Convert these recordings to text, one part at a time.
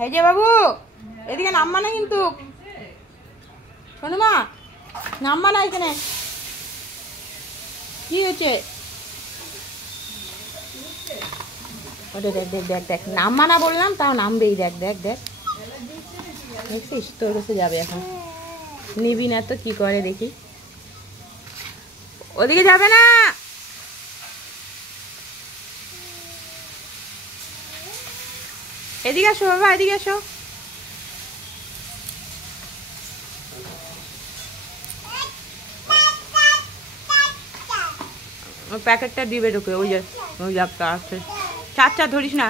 এই যে বাবু, এদিকে নামবা না কিন্তু, শোনো মা, নামবা না এখানে। কি হয়েছে? দেখ দেখ দেখ দেখ, নামবা না বললাম, তাও নামবেই। দেখ দেখ দেখ, দেখছিস তোর কাছে যাবে এখন। নিবি না তো কি করে দেখি। ওদিকে যাবে না। এদিকে আসো বাবা, এদিকে আসো। প্যাকেটটা দিবে ঢুকে, ওই যে ওই একটা আছে। চার ধরিস না।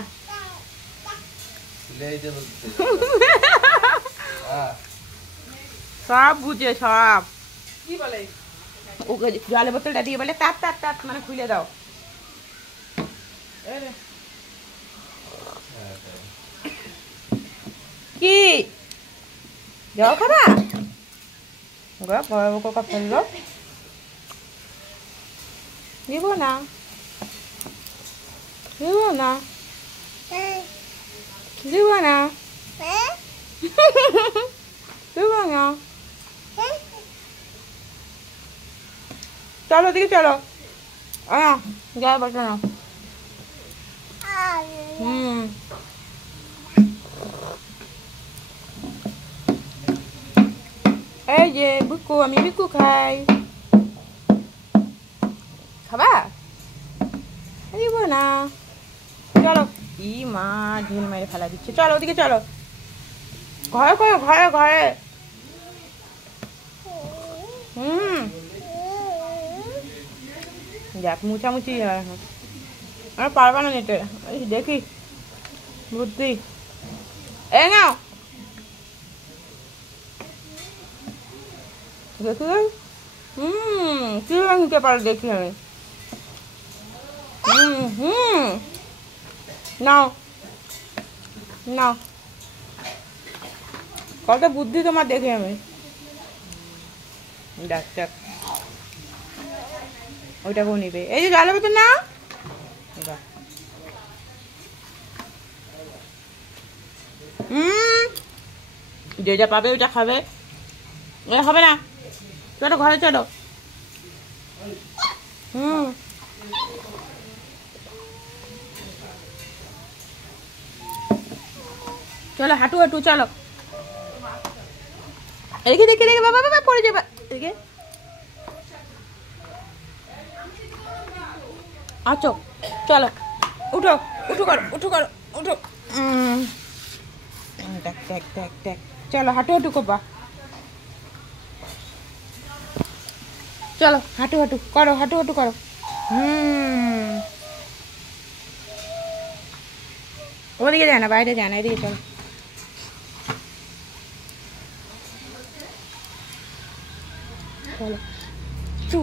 সব বুঝে, সব কি বলে, ওকে জলের বোতলটা দিয়ে বলে তাপ তাপ তাপ, মানে খুলে দাও। কি জল খাবা? কোকা ফেললো, দিব না, দিব না, দিব না, দিব না। চলো দিকে চলো, জল বোতল নাও। এই যে বিকু, আমি বিকু খাই। খাবা? দিব না। চলো। ই মা, ঢিল মেরে ফেলা দিচ্ছে। চলো ওদিকে চলো, ঘরে করো, ঘরে ঘরে। যাক, মুছামুছি এখন আর পারবা না নিতে। দেখি বুদ্ধি। এই নাও, দেখি কি নিতে পারো দেখি আমি। নাও নাও, কত বুদ্ধি তোমার দেখি আমি। দেখ দেখ, ওইটাকেও নিবে। এই যে জলের বোতল নাও। যে যা পাবে ওইটা খাবে, হবে না। চলো ঘরে চলো। চলো হাঁটু হাঁটু চলো। দেখি দেখি দেখি, বাবা বাবা পড়ে যাবে। দেখে আচ্ছা, চলো উঠো, উঠু করো, উঠু করো, উঠো। দেখ দেখ দেখ দেখ, চলো হাঁটু হাঁটু কোপা। চলো হাঁটু হাঁটু করো, হাঁটু হাঁটু করো। ওদিকে যায় না, বাইরে যায় না, এদিকে চলো। চলো চু।